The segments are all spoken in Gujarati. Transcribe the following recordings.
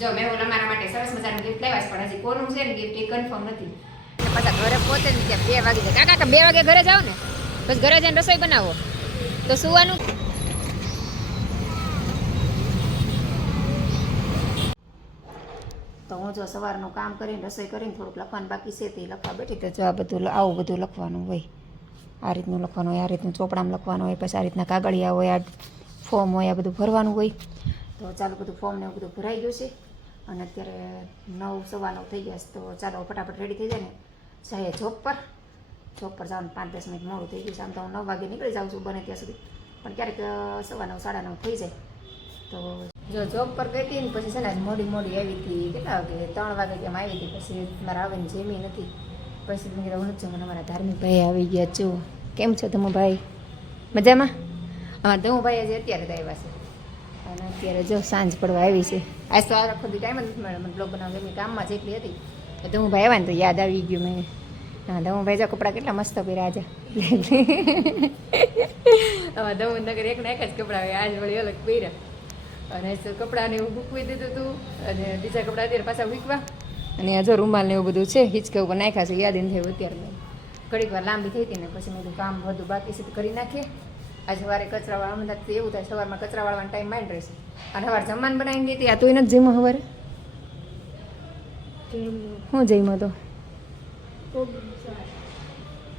જો મેં ઓલા મારા માટે સરસ મજાનું ગિફ્ટ લેવા છે પણ હજી કોનું છે ને ગિફ્ટ એ કન્ફર્મ નથી. પાછા ઘરે પહોંચે ને ત્યાં બે વાગે જાય. કાકા બે વાગે ઘરે જાઓ ને. બસ ઘરે જઈને રસોઈ બનાવો. તો સુવાનું તો હું જો સવારનું કામ કરીને રસોઈ કરીને થોડુંક લખવાનું બાકી છે તે લખવા બેઠી. તો જો આ બધું આવું બધું લખવાનું હોય. આ રીતનું લખવાનું હોય આ રીતનું ચોપડામાં લખવાનું હોય પછી આ રીતના કાગળિયા હોય આ ફોર્મ હોય આ બધું ભરવાનું હોય. તો ચાલો બધું ફોર્મ ને એવું બધું ભરાઈ ગયું છે. અને અત્યારે નવ સવા નવ થઈ ગયા છે, તો ચાલો ફટાફટ રેડી થઈ જાય ને. જાય જોબ પર? જોબ પર જવાનું પાંચ દસ મિનિટ મોડું થઈ ગયું છે, આમ તો હું નવ વાગે નીકળી જાઉં છું બને ત્યાં સુધી. પણ ક્યારેક સવા નવ, સાડા નવ થઈ જાય. તો જો જોબ પર ગઈ હતી ને, પછી છે ને મોડી મોડી આવી હતી, કેટલા વાગે? ત્રણ વાગે કેમ આવી હતી, પછી મારે આવીને જેમી નથી. પછી મેં કીધું, હું જ મને મારા ધાર્મિક ભાઈ આવી ગયા છો. કેમ છો તમે ભાઈ? મજામાં? અમારા ભાઈ આજે અત્યારે જ આવ્યા છે. અને અત્યારે જો સાંજ પડવા આવી છે. આજ તો આખો દી ટાઈમ જ નથી મળ્યો. મને બ્લોગ બનાવવા એમની કામમાં જ એકલી હતી. તો હું ભાઈ આવ્યા ને તો યાદ આવી ગયું મેં. હા ધમુ ભાઈ જો કપડાં કેટલા મસ્ત પહેર્યા આજે હવે ધમુ નગર એકના એક જ કપડાં આવ્યા. આજ વળી અલગ પહેર્યા. અને તો કપડાને એવું મૂકવી દીધું હતું અને બીજા કપડાં અત્યારે પાછા મૂકવા અને આ જો રૂમાલ ને એવું બધું છે હિંચકા ઉપર નાખ્યા છે. યાદ નથી થયું અત્યારે. મેં ઘડીક વાર લાંબી થઈ હતી ને પછી મેં કામ બધું બાકી છે તો કરી નાખીએ. આજે સવારે કચરા વાળવા એવું થાય, સવારમાં કચરા વાળવાનો ટાઈમ માઇન્ડ રહેશે. અને હવાર જમવાનું બનાવીને ગઈ આ તો એને જ જીમો સવારે? શું જમ્યો તો?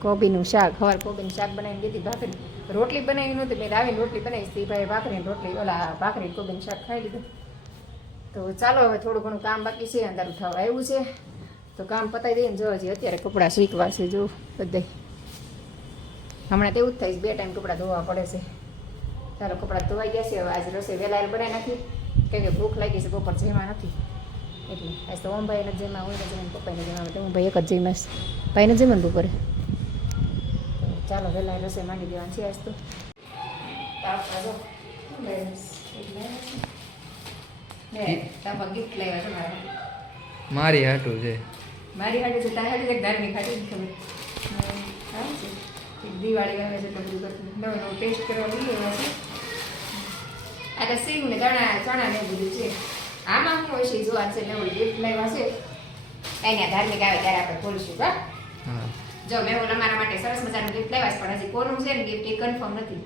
કોબીનું શાક. હવાર કોબીનું શાક બનાવીને ગઈ હતી, ભાખરી. રોટલી બનાવી નહોતી, મેં આવીને રોટલી બનાવી હતી, ભાઈ ભાખરી રોટલી, ઓલા ભાખરી કોબીનું શાક ખાઈ લીધું. તો ચાલો, હવે થોડું ઘણું કામ બાકી છે, અંધારું થવા આવ્યું છે. તો કામ પતાવી દઈએ ને જો હજી અત્યારે કપડાં શીખવા છે જો બધાય. હમણાં તેવું જ થાય બે ટાઈમ કપડાં ધોવા પડે છે. ચાલો કપડાં ધોવાઈ ગયા છે હવે આજે રસોઈ વહેલા બનાવી નાખી કેમ કે ભૂખ લાગી છે બપોર જેમાં નથી. એટલે આજ તો ઓમ ભાઈને જેમાં હું જમીને પપ્પાને જેમાં તો હું ભાઈ એક જ જઈમાશ ભાઈને જમવાનું બપોરે ચાલો વહેલા રસોઈ માંડી દેવાની છે આજ તો. મારા મારી હાટું છે. મારી હાટું છે તારી હાટું છે હાટે છે ખબર? દિવાળી આવે છે તો બધું નવું નવું ટેસ્ટ કરવા લઈ એવા છે. આ તો સિંગ ને ચણા ચણા ને બધું છે. આમાં શું હોય છે જો આ છે નવું ગિફ્ટ લાવ્યા છે. અહીંયા ધાર્મિક આવે ત્યારે આપણે ખોલીશું હા? હા. જો મેં હું અમારા માટે સરસ મજાનું ગિફ્ટ લાવ્યા છે પણ હજી કોનું છે ને ગિફ્ટ એ કન્ફર્મ નથી.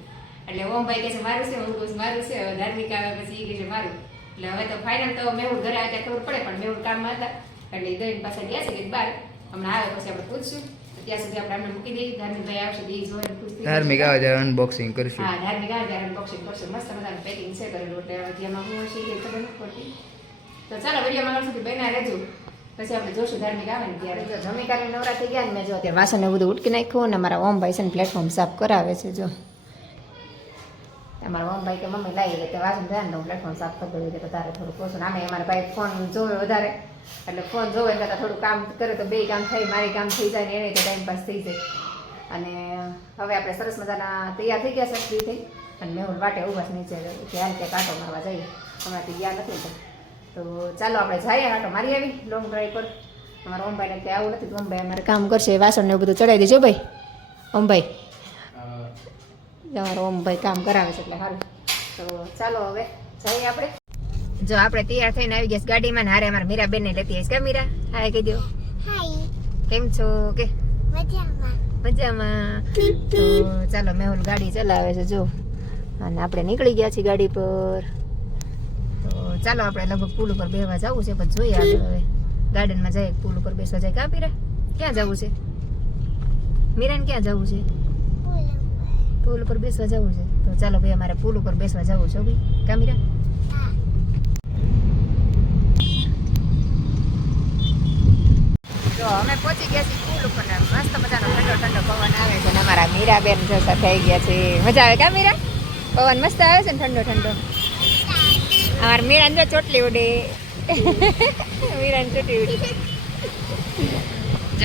એટલે ઓમભાઈ કહે છે મારું છે. હું કહું મારું છે. હવે ધાર્મિક આવે પછી એ કહે છે મારું. એટલે હવે તો ફાઇનલ તો મેહુલ ઘરે આવે ત્યાં ખબર પડે પણ મેહુલ કામમાં હતા. એટલે એ પાછા પાસે ગયા છે કે બાર. હમણાં આવે પછી આપણે પૂછશું. ત્યાં સુધી આપણે એમને મૂકી દઈએ. ધાર્મિકભાઈ આવશે એ જોઈને ધાર્મિક આવે ત્યારે અનબોક્સિંગ કરશું. હા ધાર્મિક આવે ત્યારે અનબોક્સિંગ કરશું. મસ્ત મજાનું પેકિંગ છે કરેલું એટલે જેમાં હું હશે એ ખબર નથી પડતી. તો ચાલો વિડીયોમાં સુધી બન્યા રહેજો. પછી આપણે જોશું ધાર્મિક આવે ને ત્યારે. જો જમી કાલે નવરા થઈ ગયા ને મેં જો અત્યારે વાસણને બધું ઉટકી નાખ્યું અને મારા ઓમભાઈ છે ને પ્લેટફોર્મ સાફ કરાવે છે જો. અમારા ઓમભાઈ કે મમ્મી લાવી દે કે વાસણ ધ્યાન દઉં પ્લેટફોર્મ સાફ કરી દઉં તારે થોડું પોષણ આમે અમારા ભાઈ ફોન જોવે વધારે. એટલે ફોન જોવે કરતાં થોડું કામ કરે તો બે કામ થાય મારી કામ થઈ જાય ને એને તો ટાઈમ પાસ થઈ જાય. અને હવે આપણે સરસ મજાના તૈયાર થઈ ગયા છે ફ્રી થઈ. અને મેહુલ વાટે ઊભા નીચે કે હાલ કે કાંટો મારવા જઈએ. હમણાં તો ગયા નથી તો તો ચાલો આપણે જઈએ કાંટો મારી આવી લોંગ ડ્રાઈવ પર. અમારા ઓમભાઈને ત્યાં આવું નથી તો ઓમભાઈ અમારે કામ કરશે વાસણ ને એવું બધું ચડાવી દેજો ભાઈ. ઓમભાઈ. અમારો ઓમભાઈ કામ કરાવે છે એટલે સારું તો ચાલો હવે જઈએ આપણે. જો આપણે તૈયાર થઈને આવી ગયા ગાડીમાં હારે અમારા મીરાબેન ને લેતી આવીશ. કે મીરા? હાય કહી દો કેમ છો? કે? મજામાં. મજામાં. તો ચાલો મેહુલ ગાડી ચલાવે છે જો. અને આપણે નીકળી ગયા છીએ ગાડી પર. તો ચાલો આપણે લગભગ પુલ ઉપર બેસવા જવું છે પણ જોઈએ આગળ હવે. ગાર્ડનમાં જાય પુલ ઉપર બેસવા જાય. કા મીરા? ક્યાં જવું છે? મીરાને ક્યાં જવું છે? પુલ ઉપર. બેસવા જવું છે. તો ચાલો ભાઈ અમારે પુલ ઉપર બેસવા જવું છે ભાઈ. કા મીરા હા જો, અમે પહોંચી ગયા છીએ પુલ ઉપર મસ્ત મજાનો ઠંડો ઠંડો પવન આવે છે અને અમારા મીરાબેન જો થઈ ગયા છે. મજા આવે કા મીરા? પવન મસ્ત આવે છે ને ઠંડો ઠંડો? અમારા મીરાને જો ચોટલી ઉડે. મીરાને ચોટલી ઉડે.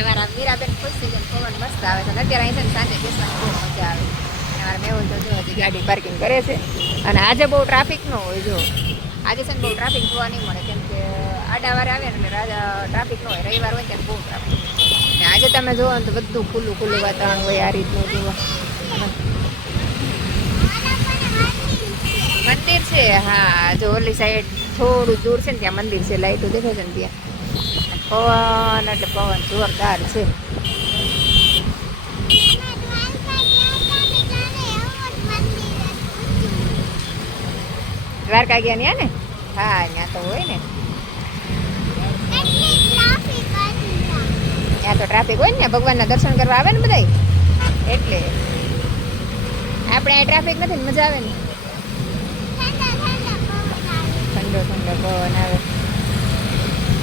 અમારા મીરાબેન ખુશ થઈ જાય પવન મસ્ત આવે છે અત્યારે અહીં છે ને સાંજે બેસવાની બહુ મજા આવે અમારા મેહુલ તો ગાડી પાર્કિંગ કરે છે. અને આજે બહુ ટ્રાફિક ન હોય, જો. આજે છે બહુ ટ્રાફિક જોવા નહીં મળે. કેમ આડા વારે આવે ને ટ્રાફિક ન હોય, રવિવાર હોય ત્યારે બહુ ટ્રાફિક ને આજે તમે જોવો ને તો બધું ખુલ્લું ખુલ્લું વાતાવરણ હોય આ રીતનું જુઓ મંદિર છે, હા, જો ઓલી સાઈડ થોડું દૂર છે ને ત્યાં મંદિર છે, લાઈટો દેખાય છે ને ત્યાં. પવન, એટલે પવન જોરદાર છે. દ્વારકા ગયા ને? હા, ત્યાં તો હોય ને. ત્યાં તો ટ્રાફિક હોય ને, ભગવાનના દર્શન કરવા આવે ને બધા એટલે આપણે ટ્રાફિક નથી ને મજા આવે ને. ઠંડો ઠંડો પવન આવે.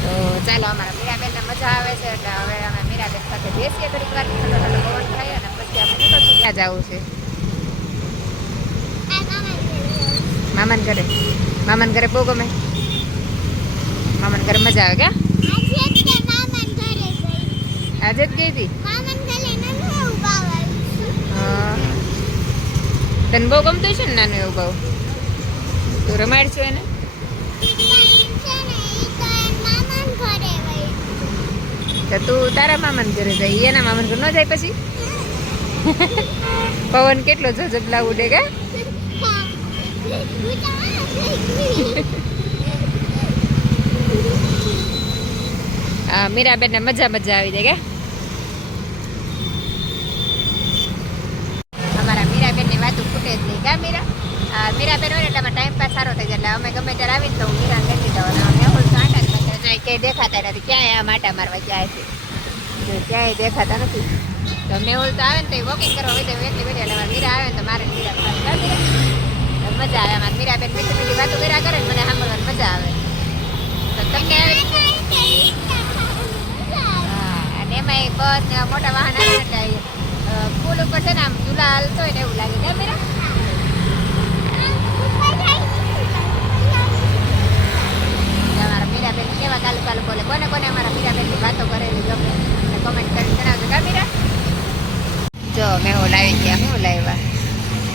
તો ચાલો, અમારા મીરાબેનને મજા આવે છે, એટલે હવે અમે મીરાબેન સાથે બેસીએ ઘડીક વાર. ઠંડો ઠંડો પવન થાય અને પછી આપણે નીકળશું. ત્યાં જવું છે. મામાન ઘરે. મામાને ઘરે બહુ ગમે. મામાન ઘરે મજા આવે ક્યાં આજે જ ગઈ હતી? તને બહુ ગમતું છે ને નાનું એવું બહુ તું રમાડ છો એને તો તું તારા મામાને ઘરે જાય એના મામાને ઘર ન જાય પછી? પવન કેટલો જજબલા ઉડે કે? આ મીરાબેનને મજા મજા આવી જાય કે અમારા મીરાબેનની વાતો ખૂટે જ નહીં કા મીરા આ મીરાબેન હોય ને એટલે અમારો ટાઈમ પાસ સારો થઈ જાય એટલે અમે ગમે ત્યારે આવીને તો હું મીરાને લઈ લીધા અને મેહુલ તો આટા જ મારતા જાય ક્યાંય દેખાતા નથી ક્યાંય આ માટા મારવા જાય છે. ક્યાંય દેખાતા નથી. તો મેહુલ તો આવે ને તો વોકિંગ કરવા હોય તો એટલી બધી એટલે મીરા આવે ને તો મારે મીરા મીરા? મજા આવે અમારા મીરાબેન મીઠી મીઠી વાતો કર્યા કરે ને મને સાંભળવાની મજા આવે. તો તમને આવે અને એમાંય બસ મોટા વાહન આવે એટલે પુલ ઉપર છે ને આમ ઝૂલા હાલતો હોય ને એવું લાગે. છે મીરા કે અમારા મીરાબેન કેવા કાલુ બોલે કોને કોને અમારા મીરાબેનની વાતો કરેલી ગમે અને કમેન્ટ કરીને જણાવજો કા મીરા જો મેં હું લાવી ગયા હું લાવ્યા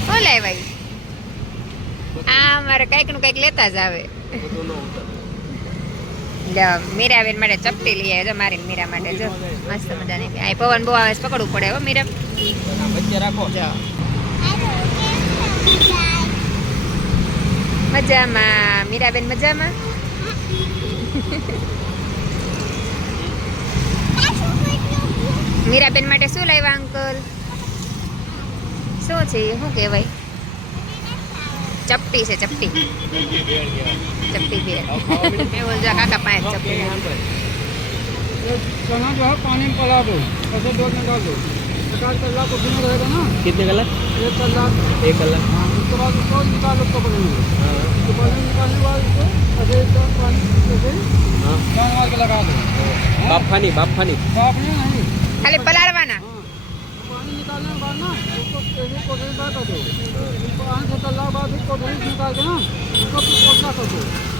હું લાવ્યા? આ અમારે કંઈકનું કંઈક લેતા જ આવે મીરાબેન માટે ચપટી લઈ આવે મારી મીરા માટે જો મસ્ત મજાની આ પવન બહુ આવે પકડવું પડે હો મીરા રાખો મજામાં મીરાબેન મજામાં મીરાબેન માટે શું લાવ્યા, અંકલ? શું છે? શું કહેવાય? ચપટી છે, ચપટી. ચપટી બેર મેં કાકા પાંચ ચપટી. પાણી પલાવો પછી દોડ ને चार कलाक को बिना रहेगा कितने कलाक एक कलाक एक कलाक उसके बाद उसको निकाल उसको पानी उसको निकालने के बाद उसको लगा दो बाप फानी बाप फानी बाप पानी निकालने के बाद ना उसको पानी से कलाक बाद कोठरी निकाल के ना उसको पोछा कर दो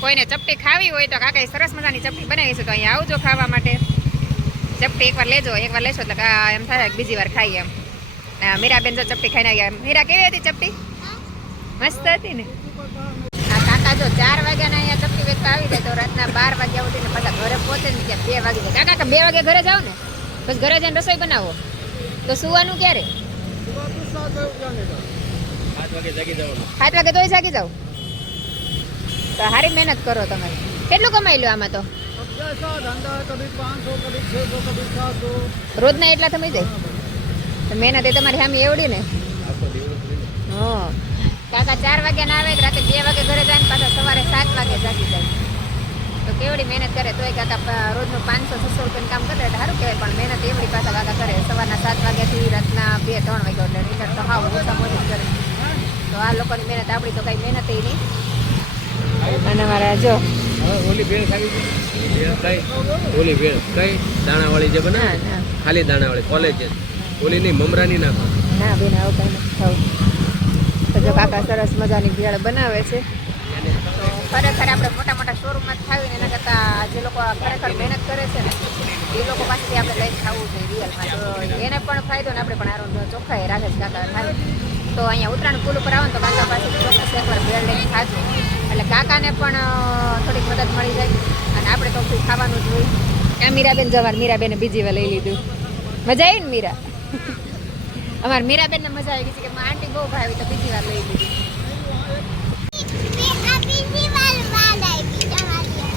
કોઈને ચપટી ખાવી હોય તો કાકા સરસ મજાની ચપટી બનાવીશું તો અહીંયા આવજો ખાવા માટે. ચપટી એકવાર લેજો એકવાર લેશો એટલે એમ થાય બીજી વાર ખાઈએ એમ. મીરાબેન જો ચપટી ખાઈને આવી મીરા કેવી હતી ચપટી? મસ્ત હતી ને. કાકા જો ચાર વાગ્યાના અહીંયા ચપટી વેચવા આવી જાય તો રાતના બાર વાગ્યા ઉઠીને પાછા ઘરે પહોંચે ને ત્યાં બે વાગી જાય. કાકા બે વાગે ઘરે જાઓ ને. બસ ઘરે જઈને રસોઈ બનાવો. તો સુવાનું ક્યારે? સાત વાગે જાગી જાવ સાત વાગે તોય જાગી જાવ તો સારી મહેનત કરો તમે. કેટલું કમાઈ લો આમાં તો? રોજના એટલા તમે જાય? તો મહેનત એ તમારી સામે એવડી ને? હા. કાકા ચાર વાગે ના આવે રાતે બે વાગે ઘરે જાય ને પાછા સવારે સાત વાગે જાગી જાય. તો કેવડી મહેનત કરે તોય કાકા રોજનું પાંચસો, છસો રૂપિયાનું કામ કરે એટલે સારું કહેવાય, પણ મહેનત એવડી પાછા કાકા કરે. સવારના સાત વાગ્યાથી રાતના બે, ત્રણ વાગ્યા એટલે રિટર્ન તો હાવ ઓછા મોટી કરે. તો આ લોકોની મહેનત આપણી તો કાંઈ મહેનત નહીં. અને મારા જો. ઓલી ભેળ ખાવી છે? ભેળ કઈ ઓલી ભેળ કઈ દાણાવાળી જે ના બનાવે ના ખાલી દાણાવાળી કોલેજ. ઓલી નહીં મમરાની નાખો ના બેન આવું કઈ નથી ખાવું. તો જો કાકા સરસ મજાની ભેળ બનાવે છે. તો ખરેખર આપણે મોટા મોટા શોરૂમમાં ખાવી ને એના કરતાં જે લોકો ખરેખર મહેનત કરે છે ને એ લોકો પાસેથી આપણે લઈને ખાવું જોઈએ રિયલમાં તો એને પણ ફાયદો ને આપણે પણ આરો એ રાખે છે કાકા. ખાય તો અહીંયા ઉત્તરાયણ પુલ ઉપર આવો ને તો કાકા પાસેથી ચોક્કસ એકવાર ભેળ લઈને ખાજો. એટલે કાકાને પણ થોડીક મદદ મળી જાય. અને આપણે તો ખાવાનું જ હોય. ત્યાં મીરાબેન જવાર મીરાબેને બીજી વાર લઈ લીધું. મજા આવી ને મીરા? અમારે મીરાબેનને મજા આવી ગઈ છે કે આંટી બહુ ભાવી તો બીજી વાર લઈ લીધી મેં આ બીજી વાર વાલ આવી તમારી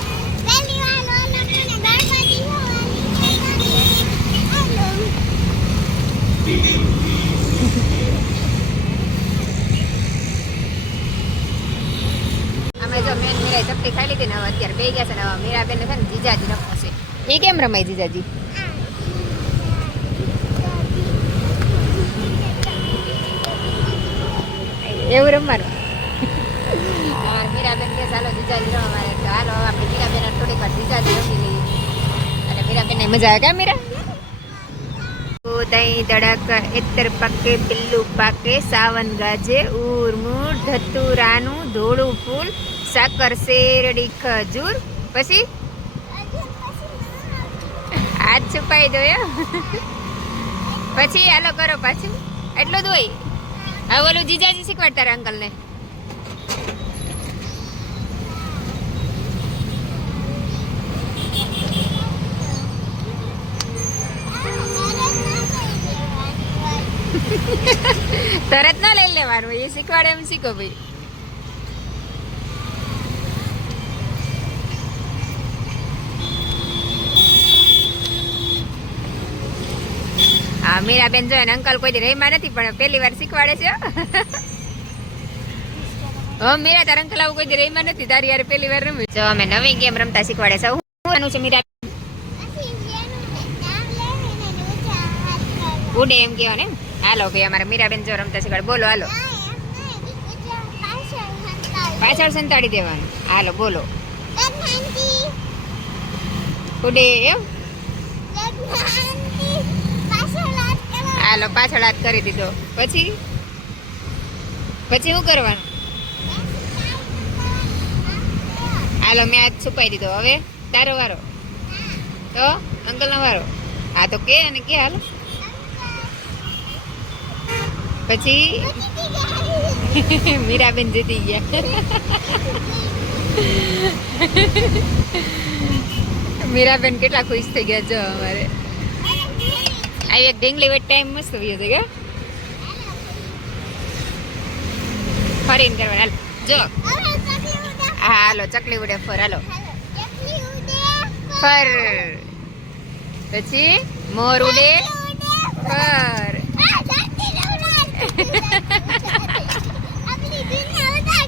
પહેલી વાર ઓલા મને ગણપતિ હોવાની અમે જો મેન મીરાએ ચપટી ખાઈ લીધી ને અત્યારે બે ગયા છે ને હવે મીરાબેન છે ને જીજાજી રમવું છે. એ કેમ રમાય જીજાજી? એવું રમવાનું? મીરાબેન કે ચાલો જીજાજી રમવા મારે. મીરાબેન થોડીક મજા આવે, કા મીરા? દહીં તડક એતર પાકે, પિલ્લું પાકે, સાવન ગાજે ઉરમુર ધતુરાનું, ધોળું ફૂલ સાકર શેરડી ખજૂર. પછી? હાથ છુપાઈ દો પછી હાલો કરો પાછું. એટલું જ હોય. હવે ઓલું જીજાજી શીખવાડતા અંકલને. તરત ના લઈ લેવાનું, એ શીખવાડે એમ શીખો ભાઈ. મીરાબેન જો એને અંકલ કોઈ રહીમાં નથી પણ પહેલી વાર શીખવાડે છે હો. મીરા તાર અંકલ આવું કોઈ રહીમાં નથી તારી યાર પહેલી વાર રમ્યું. જો અમે નવી ગેમ રમતા શીખવાડે છે. હું છે મીરા? ઉડે એમ કહેવાય ને હાલો ભાઈ અમારે મીરાબેન જો રમતા શીખવાડે. બોલો હાલો. પાછળ સંતાડી દેવાનું. હાલો બોલો. ઉડે એમ? હાલો, પાછળ હાથ કરી દીધો. પછી? પછી શું કરવાનું? હાલો, મેં હાથ છુપાઈ દીધો. હવે? તારો વારો. તો? અંકલનો વારો. હા, તો કે અને કે, હાલો. પછી? મીરાબેન જીતી ગયા. મીરાબેન કેટલા ખુશ થઈ ગયા જો અમારે. આ એક ઢીંગલી વેટ ટાઈમ મસ્ત વ્યો છે કે ફરીને કરવા હાલ જો. હા હાલો ચકલી ઉડે ફર હાલો. ફર. પછી મોર ઉડે ફર.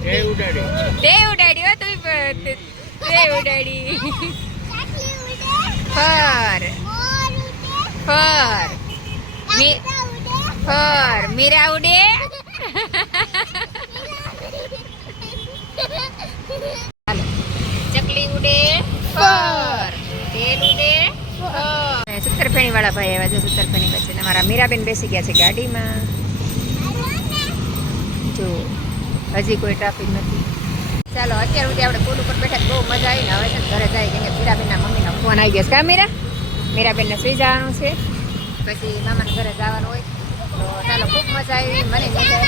તે ઉડાડી હો તું તે ઉડાડી. ફર. ફર. ફર. મીરા ઉડે? ચકલી ઉડે? ફર. તેલ ઉડે? ફર. સુતરફેણી વાળા ભાઈ આવ્યા છે સુતરફેણી વચ્ચે. મારા મીરાબેન બેસી ગયા છે ગાડીમાં. જો, હજી કોઈ ટ્રાફિક નથી. ચાલો, અત્યાર સુધી આપણે પુલ ઉપર બેઠા બહુ મજા આવી ને હવે ઘરે જાય કે મીરાબેનના મમ્મીનો ફોન આવી ગયો છે. કા મીરા? મીરાબેનને સુઈ જવાનું છે. પછી મામાના ઘરે જવાનું હોય. તો ચાલો, ખૂબ મજા આવી. મને મજા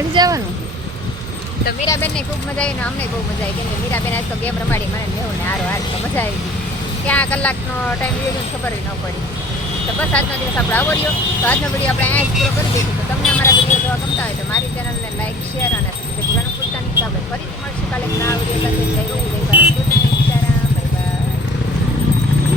નથી જવાનું? તો મીરાબેનને ખૂબ મજા આવી ને અમને બહુ મજા આવી. કેમ કે મીરાબેન આજ તો ગેમ રમાડી, મને લેવું ને હારો હાર તો મજા આવી ગઈ. ક્યાં કલાકનો ટાઈમ લીધો ખબર ન પડી. તો બસ આજનો દિવસ આપણે આવો રહ્યો તો આજનો વીડિયો આપણે અહીંયા જ પૂરો કરી દઈશું. તો તમને અમારા વીડિયો જોવા ગમતા હોય તો મારી ચેનલને લાઈક શેર અને સબસ્ક્રાઈબ કરવાનું ભૂલતા નહીં. ફરીથી મળશું કાલે નવા વીડિયો સાથે.